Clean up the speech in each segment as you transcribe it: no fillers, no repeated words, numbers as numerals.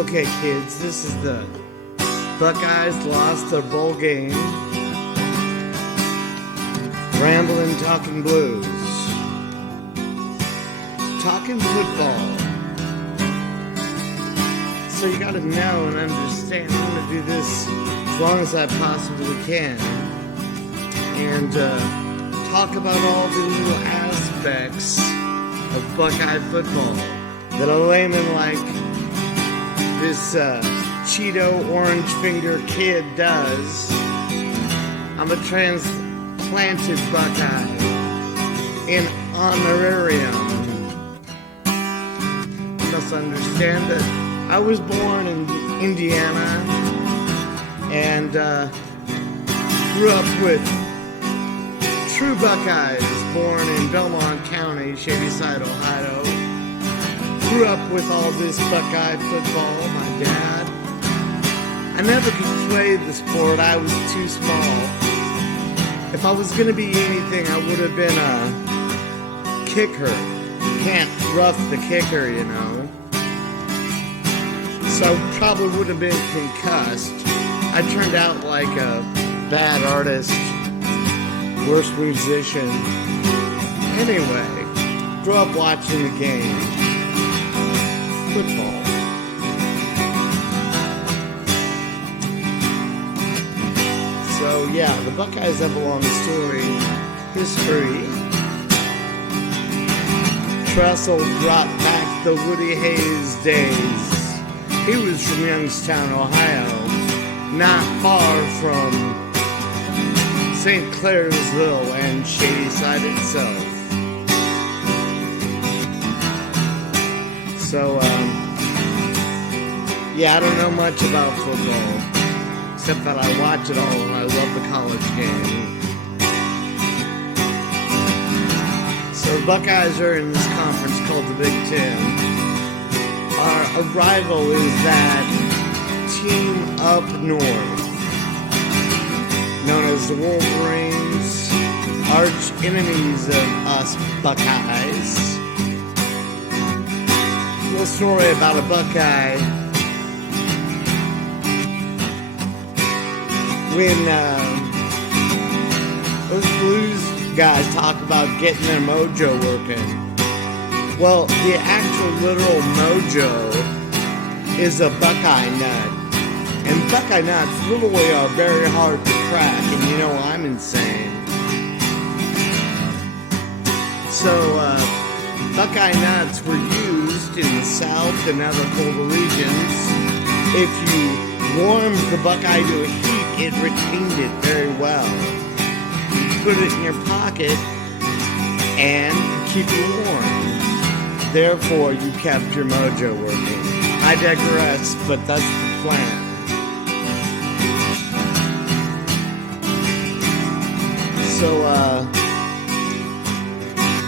Okay, kids, this is the Buckeyes lost their bowl game. Ramblin' Talking Blues. Talking football. So you gotta know and understand. I'm gonna do this as long as I possibly can. And talk about all the little aspects of Buckeye football that a layman like this Cheeto orange finger kid does. I'm a transplanted Buckeye in honorarium. You must understand that I was born in Indiana and grew up with true Buckeyes, born in Belmont County, Shadyside, Ohio. Grew up with all this Buckeye football, my dad. I never could play the sport, I was too small. If I was gonna be anything, I would have been a kicker. Can't rough the kicker, you know. So probably would have been concussed. I turned out like a bad artist, worst musician. Anyway, grew up watching the game. Football. So yeah, the Buckeyes have a long story, history. Tressel brought back the Woody Hayes days. He was from Youngstown, Ohio, not far from St. Clairsville and Shadyside itself. So, yeah, I don't know much about football, except that I watch it all and I love the college game. So the Buckeyes are in this conference called the Big Ten. Our rival is that team up north, known as the Wolverines, arch enemies of us Buckeyes. Little story about a Buckeye. When those blues guys talk about getting their mojo working, well, the actual literal mojo is a Buckeye nut. And Buckeye nuts literally are very hard to crack, and you know I'm insane. So, Buckeye nuts were used in the South and other colder regions. If you warmed the Buckeye to a heat, it retained it very well. You put it in your pocket and keep it warm. Therefore, you kept your mojo working. I digress, but that's the plan. So,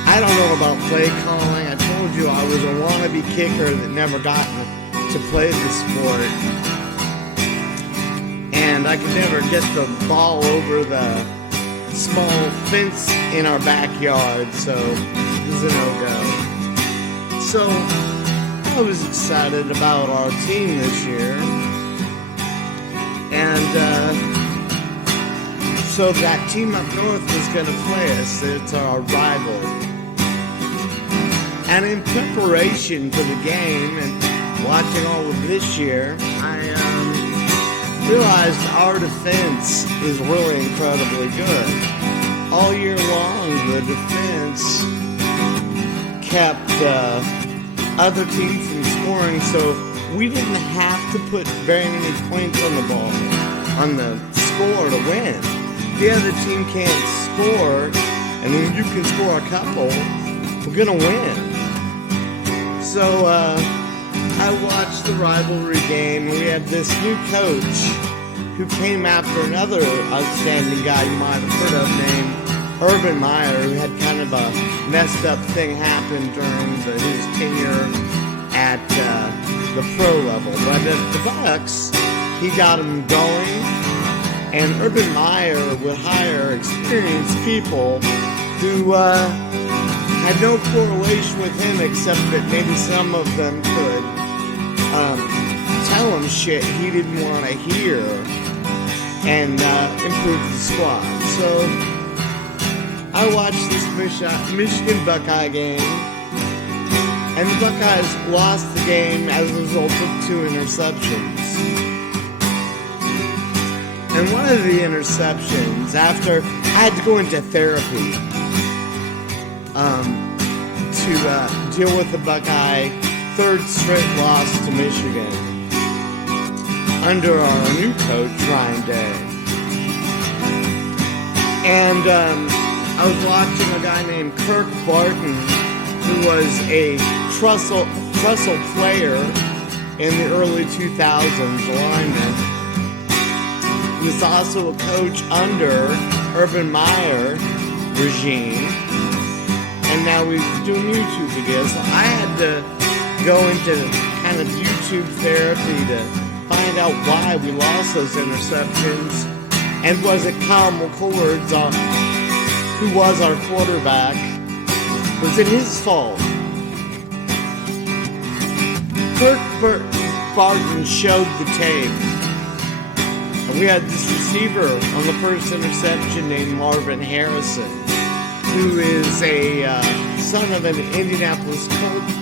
I don't know about play calling. I told you I was a wannabe kicker that never got to play the sport. And I could never get the ball over the small fence in our backyard, so it was a no-go. So, I was excited about our team this year. And, so that team up north was going to play us. It's our rival. And in preparation for the game and watching all of this year, I realized our defense is really incredibly good. All year long, the defense kept other teams from scoring, so we didn't have to put very many points on the ball, on the score to win. The other team can't score, and when you can score a couple, we're gonna win. So I watched the rivalry game, and we had this new coach who came after another outstanding guy you might have heard of named Urban Meyer, who had kind of a messed up thing happen during his tenure at the pro level. But at the Bucks, he got him going. And Urban Meyer would hire experienced people who had no correlation with him, except that maybe some of them could tell him shit he didn't want to hear and improve the squad. So I watched this Michigan Buckeye game, and the Buckeyes lost the game as a result of 2 interceptions. And one of the interceptions, after I had to go into therapy to deal with the Buckeye 3rd straight loss to Michigan under our new coach, Ryan Day. And I was watching a guy named Kirk Barton, who was a Trussell player in the early 2000s, lineman. He was also a coach under Urban Meyer regime. And now we're doing YouTube videos. So I had to go into kind of YouTube therapy to find out why we lost those interceptions. And was it Kyle McCord, who was our quarterback? Was it his fault? Kirk Barton showed the tape. And we had this receiver on the first interception named Marvin Harrison, who is a son of an Indianapolis Colts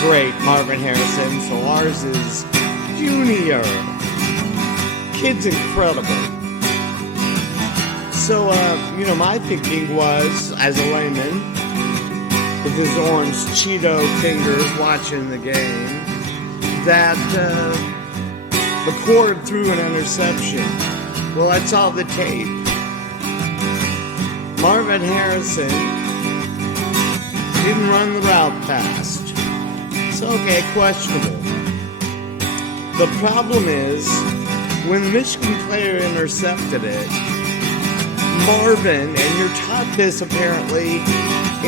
great Marvin Harrison. So ours is junior. Kid's incredible. So, my thinking was, as a layman, with his orange Cheeto fingers watching the game, that McCord threw an interception. Well, I saw the tape. Marvin Harrison didn't run the route fast. So, okay, questionable. The problem is, when the Michigan player intercepted it, Marvin, and you're taught this apparently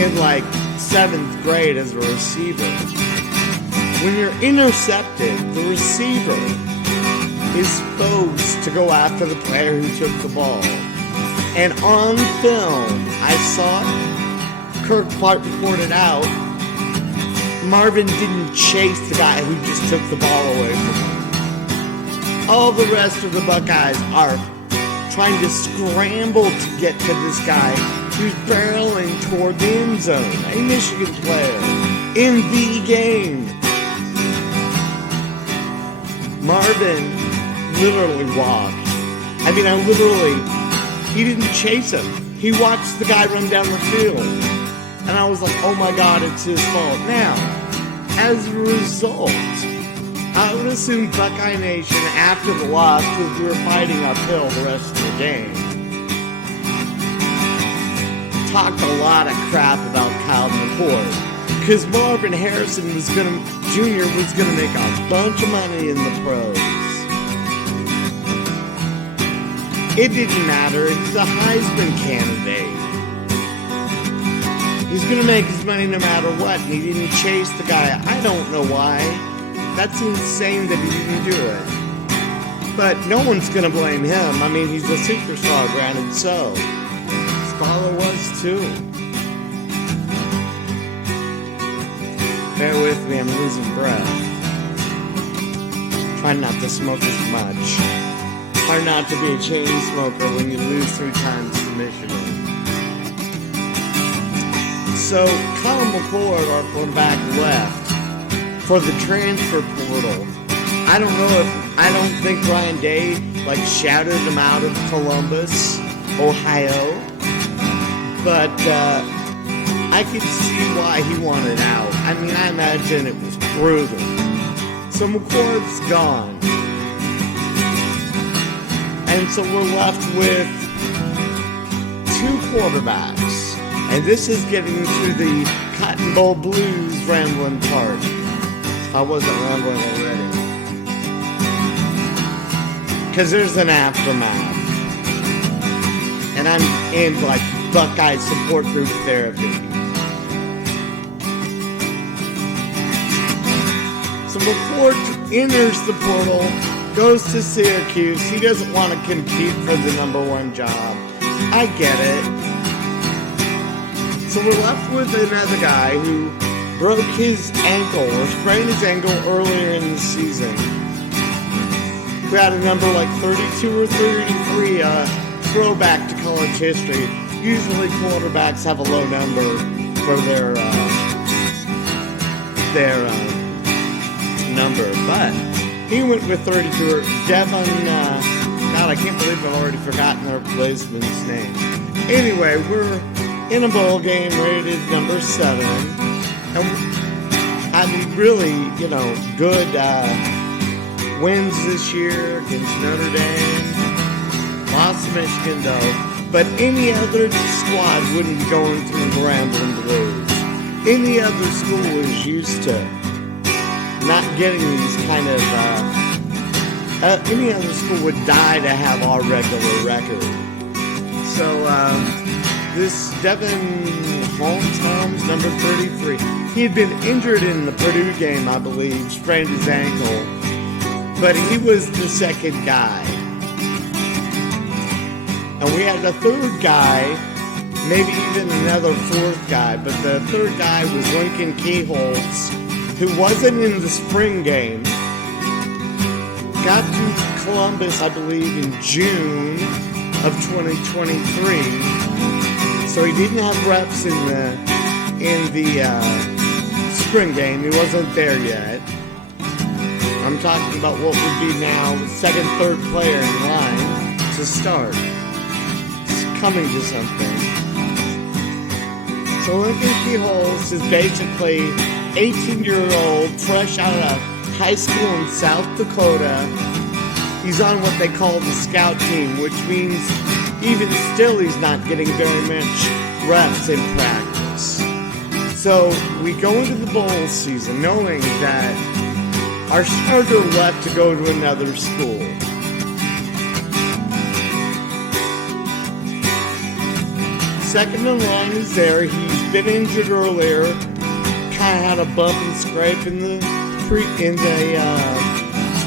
in like 7th grade as a receiver, when you're intercepted, the receiver is supposed to go after the player who took the ball. And on film, I saw it, Kirk reported out, Marvin didn't chase the guy who just took the ball away from him. All the rest of the Buckeyes are trying to scramble to get to this guy who's barreling toward the end zone, a Michigan player, in the game. Marvin literally walked. He didn't chase him. He watched the guy run down the field. And I was like, oh my God, it's his fault. Now, as a result, I would assume Buckeye Nation, after the loss, because we were fighting uphill the rest of the game, talked a lot of crap about Kyle McCord. Because Marvin Harrison Jr. was going to make a bunch of money in the pros. It didn't matter. He's a Heisman candidate. He's going to make his money no matter what. And he didn't chase the guy. I don't know why. That's insane that he didn't do it. But no one's going to blame him. I mean, he's a superstar, granted so. Scholar was too. Bear with me, I'm losing breath. Try not to smoke as much. Hard not to be a chain smoker when you lose 3 times to Michigan. So, Kyle McCord, our quarterback, left for the transfer portal. I don't think Ryan Day shouted him out of Columbus, Ohio, but I could see why he wanted out. I mean, I imagine it was brutal. So McCord's gone. And so we're left with 2 quarterbacks. And this is getting to the Cotton Bowl Blues rambling part. I wasn't rambling already. Because there's an aftermath. And I'm in Buckeye support group therapy. So McCord enters the portal, goes to Syracuse. He doesn't want to compete for the #1 job. I get it. So we're left with another guy who broke his ankle or sprained his ankle earlier in the season. who had a number like 32 or 33, throwback to college history. Usually quarterbacks have a low number for their number, but he went with 32. Devon, God, I can't believe I've already forgotten our policeman's name. Anyway, we're in a bowl game rated number 7. And I mean, really, good wins this year against Notre Dame. Lost to Michigan, though. But any other squad wouldn't be going through the Ramblin' Blues. Any other school is used to not getting these kind of... any other school would die to have our regular record. So, this Devin Holmes, number 33, he had been injured in the Purdue game, I believe, sprained his ankle, but he was the second guy. And we had a third guy, maybe even another fourth guy, but the third guy was Lincoln Keyholtz, who wasn't in the spring game. Got to Columbus, I believe, in June of 2023. So he didn't have reps in the spring game. He wasn't there yet. I'm talking about what would be now the second, third player in line to start. It's coming to something. So Lincoln Keyholtz is basically 18-year-old, fresh out of high school in South Dakota. He's on what they call the scout team, which means even still he's not getting very much reps in practice. So we go into the bowl season knowing that our starter left to go to another school. Second in line is there. He's been injured earlier. Kind of had a bump and scrape in the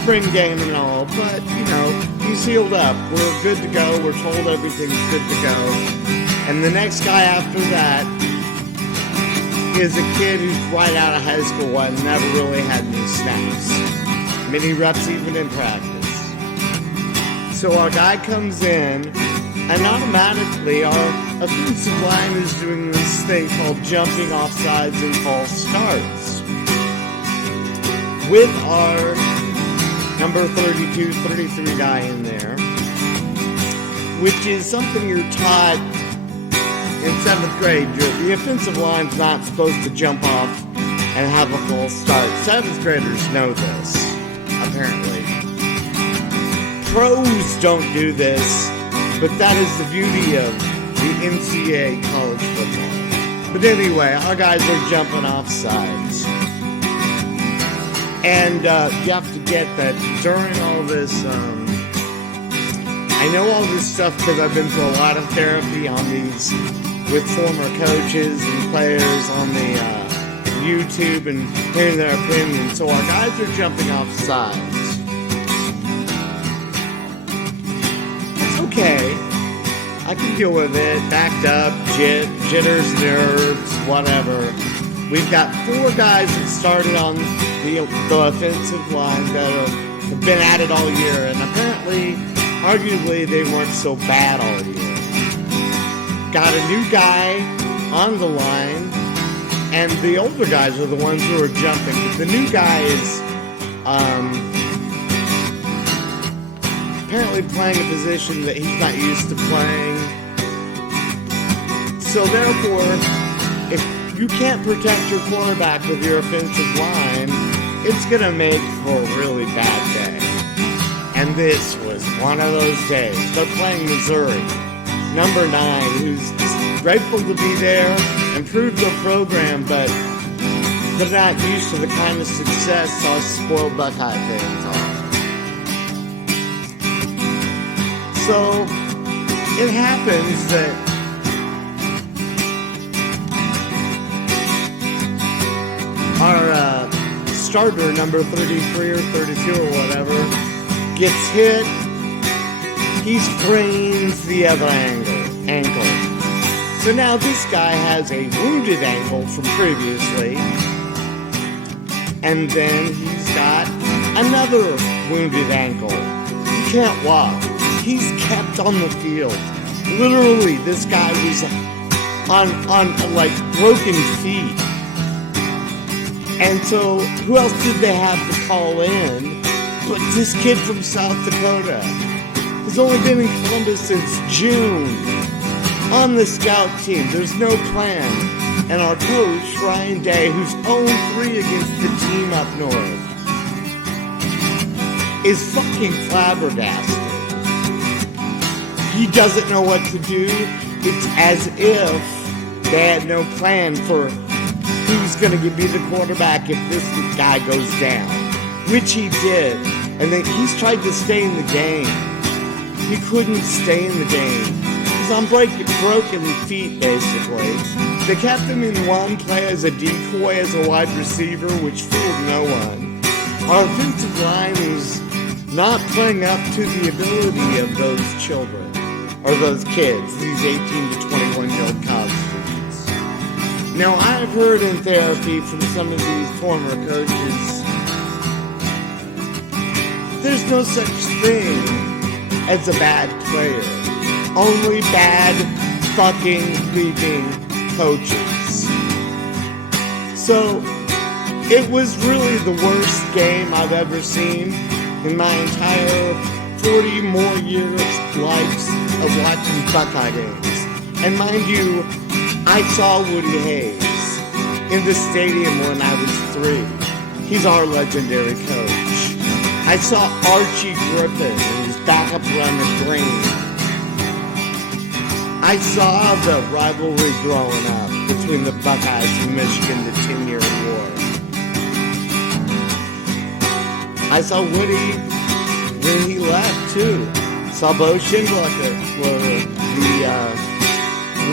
spring game and all, but he's healed up. We're good to go. We're told everything's good to go. And the next guy after that is a kid who's right out of high school and never really had any snaps. Many reps even in practice. So our guy comes in, and automatically our offensive line is doing this thing called jumping off sides and false starts. With our number 32, 33 guy in there, which is something you're taught in 7th grade. The offensive line's not supposed to jump off and have a false start. 7th graders know this, apparently. Pros don't do this, but that is the beauty of the NCAA college football. But anyway, our guys are jumping off sides. And you have to get that during all this, I know all this stuff because I've been through a lot of therapy on these with former coaches and players on the YouTube and hearing their opinions. So our guys are jumping off sides. It's okay. I can deal with it. Backed up, jitters, nerves, whatever. We've got 4 guys that started on the offensive line that have been at it all year, and apparently, arguably, they weren't so bad all year. Got a new guy on the line, and the older guys are the ones who are jumping. The new guy is apparently playing a position that he's not used to playing. So therefore, if you can't protect your quarterback with your offensive line, it's going to make for a really bad day. And this was one of those days. They're playing Missouri, number 9, who's grateful to be there, improve their program, but they're not used to the kind of success us spoiled Buckeye fans are. So it happens that our starter, number 33 or 32 or whatever, gets hit. He sprains the other ankle. So now this guy has a wounded ankle from previously, and then he's got another wounded ankle. can't walk. He's kept on the field. Literally, this guy was on like broken feet. And so, who else did they have to call in but this kid from South Dakota? He's only been in Columbus since June. On the scout team, there's no plan. And our coach, Ryan Day, who's 0-3 against the team up north, is fucking flabbergasted. He doesn't know what to do. It's as if they had no plan for who's going to be the quarterback if this guy goes down, which he did. And then he's tried to stay in the game. He couldn't stay in the game. He's on broken feet, basically. They kept him in one play as a decoy, as a wide receiver, which fooled no one. Our offensive line is not playing up to the ability of those children, or those kids, these 18 to 21-year-old college students. Now, I've heard in therapy from some of these former coaches, there's no such thing as a bad player. Only bad fucking leaving coaches. So, it was really the worst game I've ever seen in my entire 40 more years lives of watching Buckeye games. And mind you, I saw Woody Hayes in the stadium when I was 3. He's our legendary coach. I saw Archie Griffin and his backup runner Green. I saw the rivalry growing up between the Buckeyes and Michigan, the 10-year war. I saw Woody when he left, too. Saw Bo Schembechler,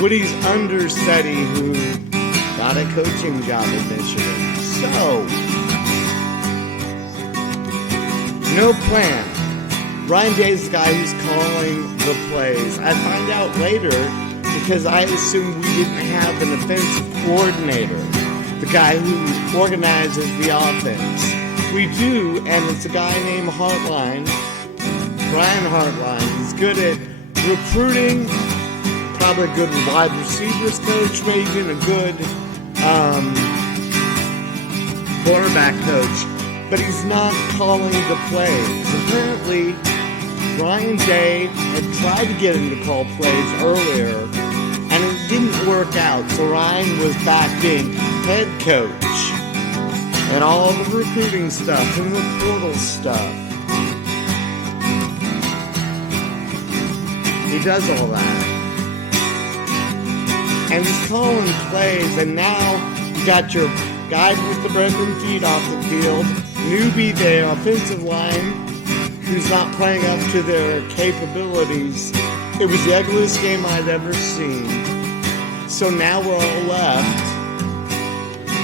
Woody's understudy who got a coaching job in Michigan. So, no plan. Ryan Day's the guy who's calling the plays. I find out later because I assumed we didn't have an offensive coordinator, the guy who organizes the offense. We do, and it's a guy named Brian Hartline. He's good at recruiting, probably a good wide receivers coach, maybe even a good quarterback coach, but he's not calling the plays. Apparently, Ryan Day had tried to get him to call plays earlier, and it didn't work out, so Ryan was back being head coach. And all the recruiting stuff and the portal stuff. He does all that. And he's calling plays, and now you got your guy with the broken feet off the field, newbie there, offensive line, who's not playing up to their capabilities. It was the ugliest game I'd ever seen. So now we're all left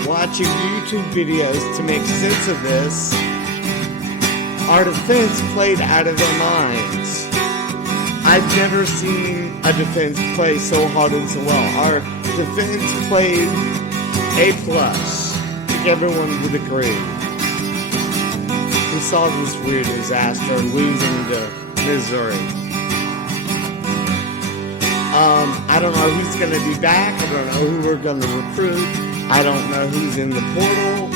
watching YouTube videos to make sense of this. Our defense played out of their minds. I've never seen a defense play so hard and so well. Our defense played A+. I think everyone would agree. We saw this weird disaster losing to Missouri. I don't know who's going to be back. I don't know who we're going to recruit. I don't know who's in the portal.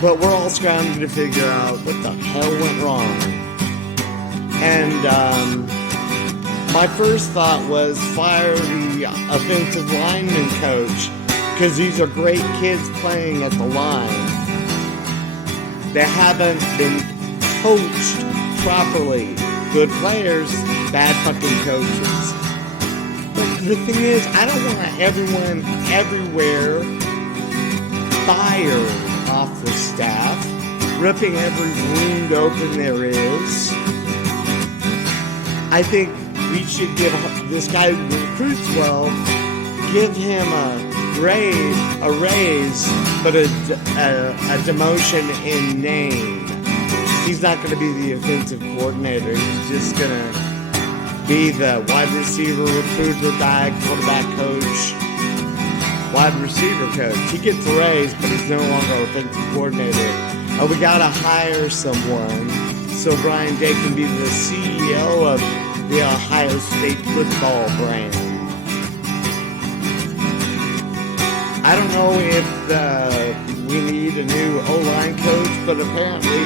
But we're all scrambling to figure out what the hell went wrong. And my first thought was fire the offensive lineman coach, because these are great kids playing at the line. They haven't been coached properly. Good players, bad fucking coaches. But the thing is, I don't want everyone everywhere fired off the staff, ripping every wound open there is. I think we should give this guy who recruits well, give him a raise, but a demotion in name. He's not going to be the offensive coordinator. He's just going to be the wide receiver recruiter guy, quarterback coach, wide receiver coach. He gets a raise, but he's no longer offensive coordinator. We gotta hire someone so Ryan Day can be the CEO of the Ohio State football brand. I don't know if we need a new O-line coach, but apparently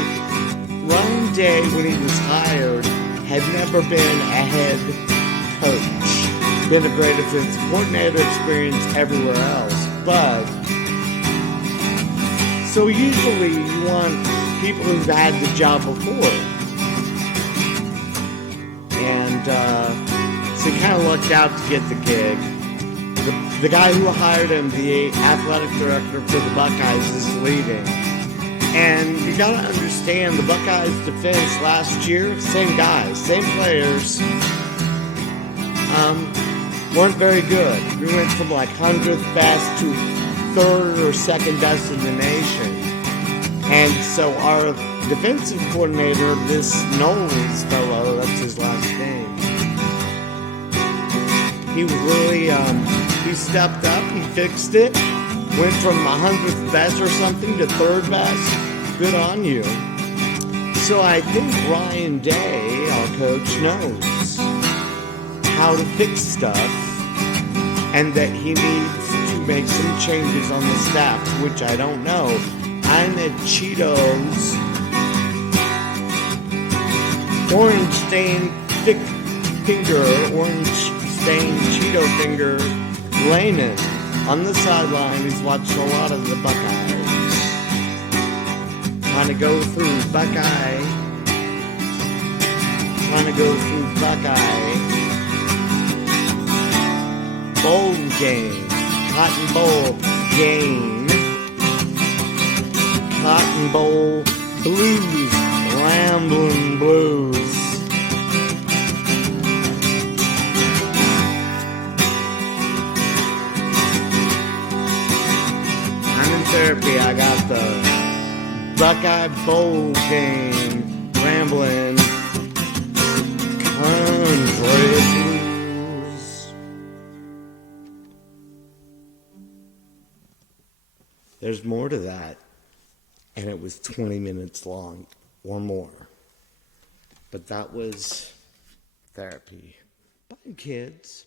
Ryan Day, when he was hired, had never been a head coach. Been a great offensive coordinator, experience everywhere else. But, so usually you want people who've had the job before. And so he kind of lucked out to get the gig. The guy who hired him, the athletic director for the Buckeyes, is leaving. And you gotta understand, the Buckeyes defense last year, same guys, same players, weren't very good. We went from like 100th best to 3rd or 2nd best in the nation. And so our defensive coordinator, this Knowles fellow, that's his last name, he was really, he stepped up, he fixed it, went from 100th best or something to 3rd best. Good on you. So I think Ryan Day, our coach, knows how to fix stuff and that he needs to make some changes on the staff, which I don't know. I'm at Cheetos orange stained Cheeto finger Layman on the sideline. He's watched a lot of the Buckeyes. Trying to go through Buckeye bowl game, Cotton Bowl game, Cotton Bowl Blues, Ramblin' Blues. I'm in therapy. I got the Buckeye Bowl game, Ramblin' Country Blues. There's more to that, and it was 20 minutes long or more. But that was therapy. Bye, kids.